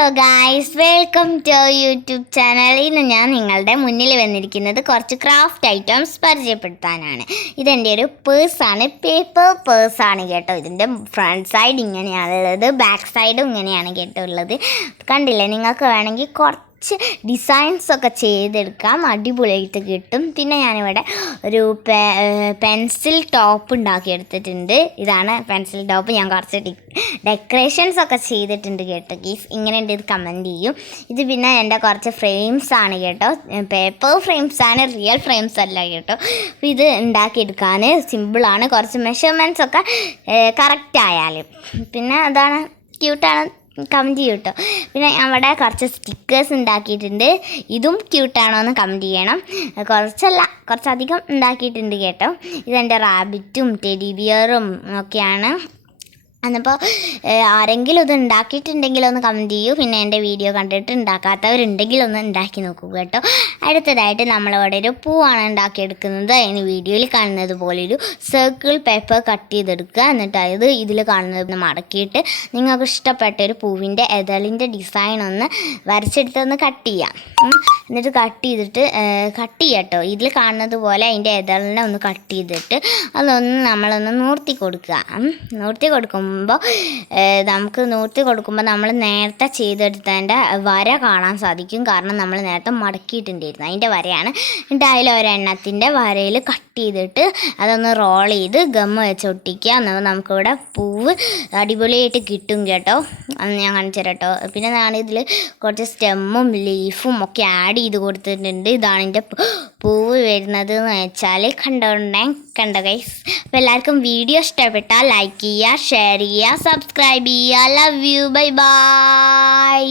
Hello guys, welcome to YouTube channel. ഇന്ന് ഞാൻ നിങ്ങളുടെ മുന്നിൽ വന്നിരിക്കുന്നത് കുറച്ച് ക്രാഫ്റ്റ് ഐറ്റംസ് പരിചയപ്പെടുത്താനാണ്. ഇതെൻ്റെ ഒരു പേഴ്സാണ്, പേപ്പർ പേഴ്സാണ് കേട്ടോ. ഇതിൻ്റെ ഫ്രണ്ട് സൈഡ് ഇങ്ങനെയാണുള്ളത്, ബാക്ക് സൈഡും ഇങ്ങനെയാണ് കേട്ടോ ഉള്ളത്. കണ്ടില്ലേ? നിങ്ങൾക്ക് വേണമെങ്കിൽ കുറച്ച് ഡിസൈൻസൊക്കെ ചെയ്തെടുക്കാം, അടിപൊളിയായിട്ട് കിട്ടും. പിന്നെ ഞാനിവിടെ ഒരു പെൻസിൽ ടോപ്പ് ഉണ്ടാക്കിയെടുത്തിട്ടുണ്ട്. ഇതാണ് പെൻസിൽ ടോപ്പ്. ഞാൻ കുറച്ച് ഡെക്കറേഷൻസ് ഒക്കെ ചെയ്തിട്ടുണ്ട് കേട്ടോ ഗീസ്. ഇങ്ങനെയുണ്ട്, ഇത് കമൻറ്റ് ചെയ്യും. ഇത് പിന്നെ എൻ്റെ കുറച്ച് ഫ്രെയിംസ് ആണ് കേട്ടോ, പേപ്പർ ഫ്രെയിംസ് ആണ്, റിയൽ ഫ്രെയിംസ് അല്ല കേട്ടോ. ഇത് ഉണ്ടാക്കിയെടുക്കാൻ സിമ്പിളാണ്, കുറച്ച് മെഷർമെൻറ്റ്സ് ഒക്കെ കറക്റ്റ് ആയാലും. പിന്നെ അതാണ്, ക്യൂട്ടാണ്, കമൻറ്റ് ചെയ്യും കേട്ടോ. പിന്നെ അവിടെ കുറച്ച് സ്റ്റിക്കേഴ്സ് ഉണ്ടാക്കിയിട്ടുണ്ട്, ഇതും ക്യൂട്ടാണോ എന്ന് കമൻറ്റ് ചെയ്യണം. കുറച്ചധികം ഉണ്ടാക്കിയിട്ടുണ്ട് കേട്ടോ. ഇതെൻ്റെ റാബിറ്റും ടെഡി ബിയറും ഒക്കെയാണ്. എന്നിപ്പോൾ ആരെങ്കിലും ഇത് ഉണ്ടാക്കിയിട്ടുണ്ടെങ്കിൽ ഒന്ന് കമൻറ്റ് ചെയ്യൂ. പിന്നെ എൻ്റെ വീഡിയോ കണ്ടിട്ട് ഉണ്ടാക്കാത്തവരുണ്ടെങ്കിൽ ഒന്ന് ഉണ്ടാക്കി നോക്കൂ കേട്ടോ. അടുത്തതായിട്ട് നമ്മളിവിടെ ഒരു പൂവാണ് ഉണ്ടാക്കിയെടുക്കുന്നത്. അതിന് വീഡിയോയിൽ കാണുന്നത് പോലെ ഒരു സർക്കിൾ പേപ്പർ കട്ട് ചെയ്തെടുക്കുക. എന്നിട്ട് ഇതിൽ കാണുന്നത് മടക്കിയിട്ട് നിങ്ങൾക്ക് ഇഷ്ടപ്പെട്ട ഒരു പൂവിൻ്റെ എതളിൻ്റെ ഡിസൈൻ ഒന്ന് വരച്ചെടുത്തൊന്ന് കട്ട് ചെയ്യാം. എന്നിട്ട് കട്ട് ചെയ്യട്ടോ. ഇതിൽ കാണുന്നത് പോലെ അതിൻ്റെ എതളിനെ ഒന്ന് കട്ട് ചെയ്തിട്ട് നമ്മളൊന്ന് നൂർത്തി കൊടുക്കുക. നൂർത്തി കൊടുക്കുമ്പോൾ നമ്മൾ നേരത്തെ ചെയ്തെടുത്തതിൻ്റെ വര കാണാൻ സാധിക്കും. കാരണം നമ്മൾ നേരത്തെ മടക്കിയിട്ടുണ്ടായിരുന്നു, അതിൻ്റെ വരയാണ്. എന്നിട്ട് അതിലൊരെണ്ണത്തിൻ്റെ വരയിൽ കട്ട് ചെയ്തിട്ട് അതൊന്ന് റോൾ ചെയ്ത് ഗമ്മ് വെച്ച് ഒട്ടിക്കുക. എന്നാൽ നമുക്കിവിടെ പൂവ് അടിപൊളിയായിട്ട് കിട്ടും കേട്ടോ. അന്ന് ഞാൻ കാണിച്ചു തരാം കേട്ടോ. പിന്നെ ഞാൻ ഇതിൽ കുറച്ച് സ്റ്റെമ്മും ലീഫും ഒക്കെ ആഡ് ചെയ്ത് കൊടുത്തിട്ടുണ്ട്. ഇതാണ് എൻ്റെ പൂവ് വരുന്നത് എന്ന് വെച്ചാൽ. കണ്ടോ ഗൈസ്? അപ്പോൾ എല്ലാവർക്കും വീഡിയോ ഇഷ്ടപ്പെട്ടാൽ ലൈക്ക് ചെയ്യുക, ഷെയർ ചെയ്യുക, സബ്സ്ക്രൈബ് ചെയ്യുക. Love you, bye bye.